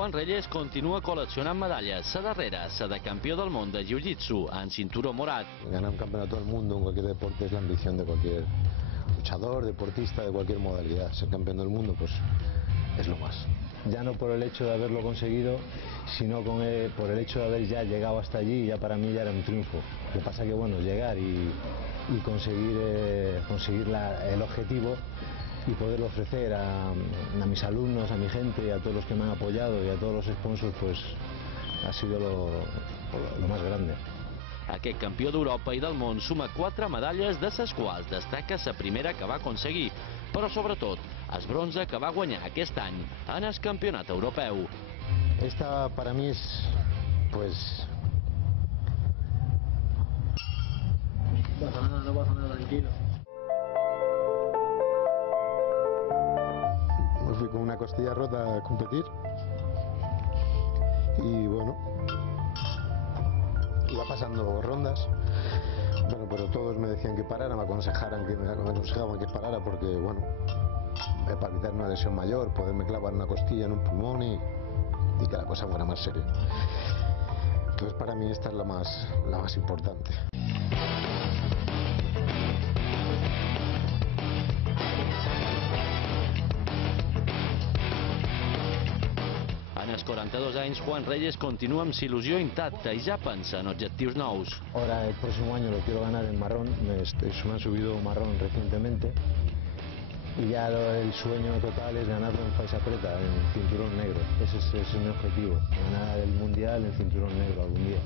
Juan Reyes continua col·leccionant medalles. La darrera, la de campió del món de Jiu-Jitsu, en cinturó morat. Ganar un campeonato del mundo en cualquier deporte es la ambición de cualquier luchador, deportista, de cualquier modalidad. Ser campeón del mundo, pues, es lo más. Ya no por el hecho de haberlo conseguido, sino por el hecho de haber ya llegado hasta allí, ya para mí ya era un triunfo. Lo que pasa que, bueno, llegar y conseguir el objetivo y poderlo ofrecer a mis alumnos, a mi gente, a todos los que me han apoyado y a todos los sponsors, pues ha sido lo más grande. Aquest campió d'Europa i del món suma 4 medalles, de les quals destaca la primera que va aconseguir, però sobretot el bronze que va guanyar aquest any en el campionat europeu. Esta para mí es, pues... No pasa nada, tranquilo. Me fui con una costilla rota a competir y bueno, iba pasando rondas, bueno, pero todos me decían que parara, me aconsejaban que parara porque, bueno, para evitar una lesión mayor, poderme clavar una costilla en un pulmón y que la cosa fuera más seria. Entonces para mí esta es la más importante. En els 42 anys, Juan Reyes continua amb la il·lusió intacta i ja pensa en objectius nous. Ahora el próximo año lo quiero ganar en marrón, me han subido marrón recientemente y ya el sueño total es ganarlo en faixa preta, en cinturón negro. Ese es mi objetivo, ganar el mundial en cinturón negro algún día.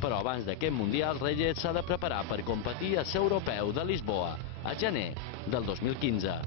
Però abans d'aquest mundial, Reyes s'ha de preparar per competir a l'Europeu de Lisboa, a gener del 2015.